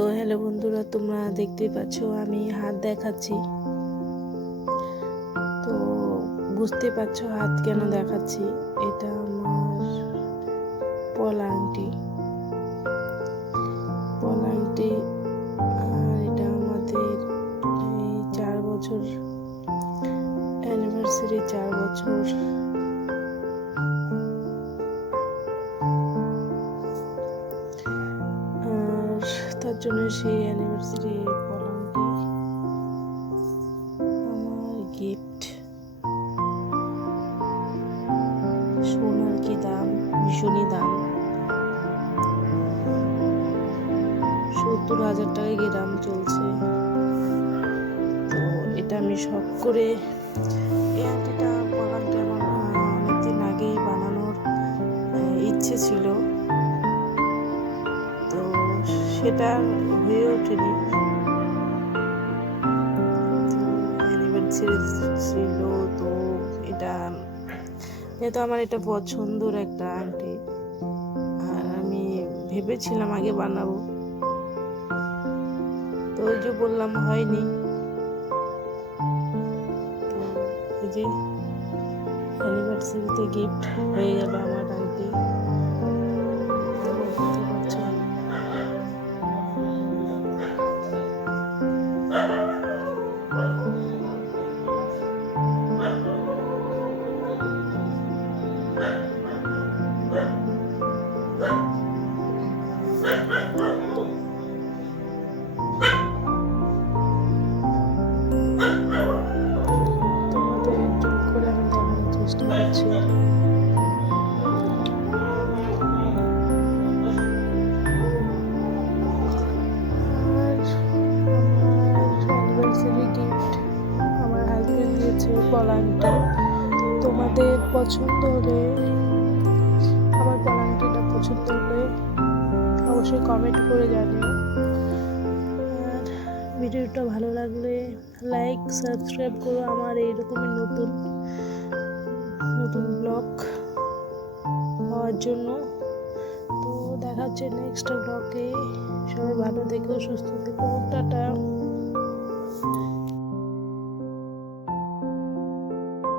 তো হ্যালো বন্ধুরা, তোমরা দেখতেই পাচ্ছ আমি হাত দেখাচ্ছি। তো বুঝতে পারছো হাত কেন দেখাচ্ছি। এটা আমার পলা আংটি আর এটা আমাদের 4 বছর অ্যানিভার্সারি। 4 বছর আর তার জন্য সেই অ্যানিভার্সারি পলা আংটি আমার গিফট। সোনার কি দাম, ভীষণই দাম। 70,000 টাকা গ্রাম চলছে। তো এটা আমি শখ করে এই আংটিটা পলাটা আমার অনেকদিন আগেই বানানোর ইচ্ছে ছিল, তো সেটা হয়ে ওঠেনি। অ্যানিভার্সারি ছিল, তো এটা যেহেতু আমার এটা পছন্দের একটা আংটি, আর আমি ভেবেছিলাম আগে বানাবো, তো ওই যে বললাম হয়নি। তো এই যে অ্যানিভার্সারিতে গিফট হয়ে গেল আমার আংটি। তোমাদের একটু করে আমি দেখানোর চেষ্টা করছি। গিফট আমার হাজবেন্ড দিয়েছে পলাংটি। তোমাদের পছন্দ হলে, আমার পলাংটিটা পছন্দ হলে অবশ্যই কমেন্ট করে জানিও। আর ভিডিওটা ভালো লাগলে লাইক সাবস্ক্রাইব করো আমার এইরকমই নতুন নতুন ব্লগ পাওয়ার জন্য। তো দেখা হচ্ছে নেক্সট ব্লগে। সবাই ভালো থেকো, সুস্থ থেকো, টাটা।